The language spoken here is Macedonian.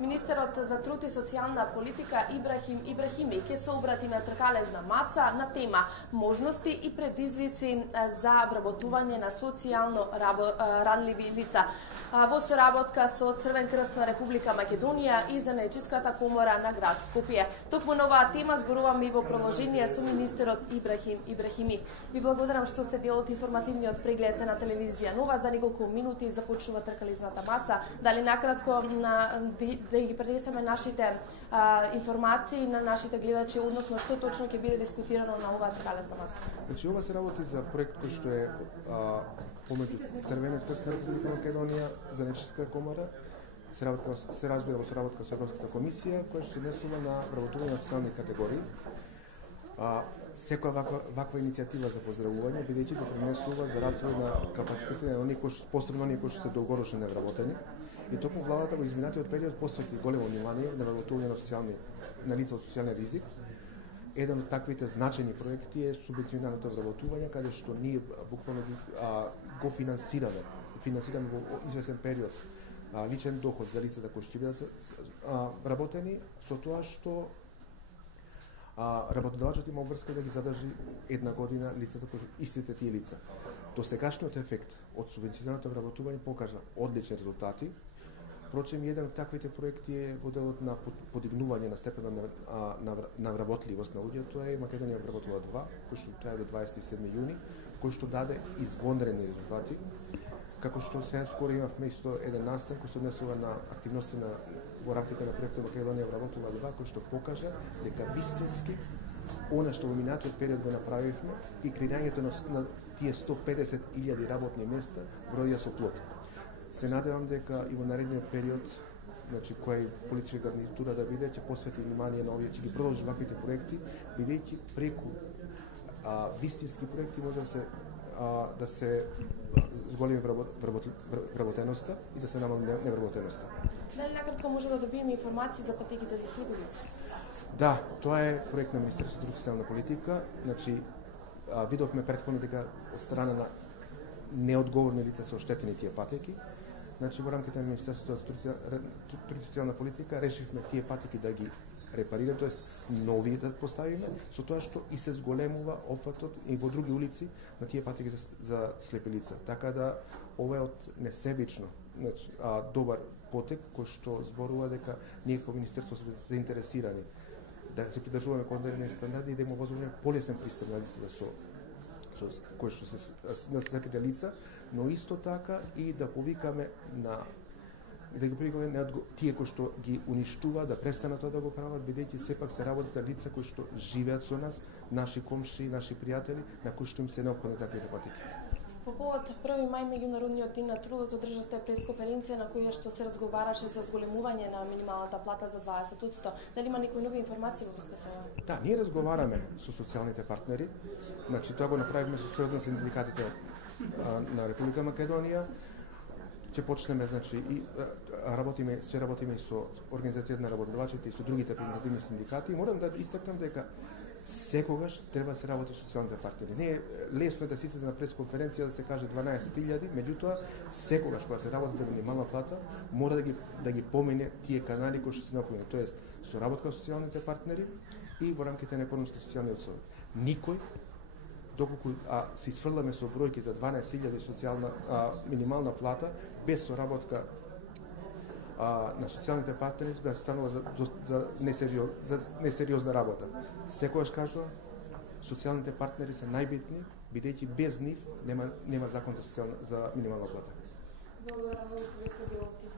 Министерот за труд и социјална политика Ибрахим Ибрахими ќе се обрати на тркалезна маса на тема можности и предизвици за вработување на социјално ранливи лица во соработка со Црвен крст на Република Македонија и Занаечиската комора на град Скопје. Токму на оваа тема зборуваме и во продолжение со министерот Ибрахим Ибрахими. Ви благодарам што сте дел од информативниот преглед на телевизија Нова. За неколку минути започнува тркалезната маса. Дали накратко да ги пренесеме нашите информации на нашите гледачи, односно што точно ќе биде дискутирано на оваа тркалезна маса? Значи, ова се работи за проект кој што е помеѓу Црвениот крст на Република Македонија, Занаечиската комора, се разбира во соработка со Европската комисија, која што се однесува на вработување на социјални категории. Секоја ваква иницијатива за поздравување бидејќи допринесува за развој на капацитетите на оние кои посебно оние кои што се долгорочно невработени. И токму владата во изминатиот период посвети големо внимание на вработување на лица од социјален ризик. Еден од таквите значајни проекти е субвенционираното вработување, каде што ние буквално го финансираме во извесен период личен доход за лицата кои ќе бидат вработени, со тоа што работодавачот има обврска да ги задржи една година лицата кои истите тие лица. Досегашниот ефект од субвенционираното вработување покажа одлични резултати. Впрочем, еден од таквите проекти е во делот на подигнување на степенот на вработливост на луѓето е Македонија вработува 2, кој што трае до 27 јуни, кој што даде извонредни резултати. Како што сега скоро имавме исто еден настан кој се однесува на активности во рамките на проектот Македонија вработува 2, кој што покажа дека вистински она што во минатиот период го направивме и креирањето на тие 150.000 работни места вродија со плод. Се надевам дека и во наредниот период, значи која политичка гарнитура да биде, ќе посвети внимание на овие, ќе ги продолжи ваквите проекти, бидејќи преку вистински проекти може да се зголеми вработеноста и да се намали невработеноста. Дали накратко може да добиеме информации за патеките за слепи лица? Да, тоа е проект на Министерството за труд и социјална политика. Значи, видовме претходно дека од страна на неодговорни лица се оштетени тие патеки. Значи, во рамките на Министерството за труд и социјална политика решивме тие патеки да ги репарираме, тоест нови да поставиме, со тоа што и се зголемува опфатот и во други улици на тие патеки за слепи лица. Така да ова е од несебично, значи, добар потек кој што зборува дека ние како Министерство сме заинтересирани да се придржуваме кон одредени стандарди и да има возможно полесен пристап на лицата кои што се на слепите лица, но исто така и да повикаме на тие кои што ги уништува да престанат тоа да го прават, бидејќи сепак се работи за лица кои што живеат со нас, наши комши, наши пријатели, на кои што им се неопходни таквите патеки. По повод 1 мај меѓународниот ден на трудот одржавте пресконференција на која што се разговараше за зголемување на минималната плата за 20%. Дали има некои нови информации во врска со ова? Да, ние разговараме со социјалните партнери. Значи тоа го направивме со сојузот на синдикатите на Република Македонија. Ќе почнеме, значи, и работиме со организацијата на работодавачите и со другите репрезентативни синдикати. Морам да истакнам дека секогаш треба да се работи со социјалните партнери. Не е лесно да се седи на пресконференција да се каже 12.000, меѓутоа секогаш кога се работи за минимална плата, мора да ги помине тие канали кои што се необходни, тоест соработка со социјалните партнери и во рамките на економски социјални услови. Никој доколку се изфрламе со бројки за 12.000 социјална минимална плата без соработка на социјалните партнери да се станува за несериозна работа. Секогаш кажува, социјалните партнери се најбитни, бидејќи без нив нема закон за минимална плата. Благодарам многу што бевте дел од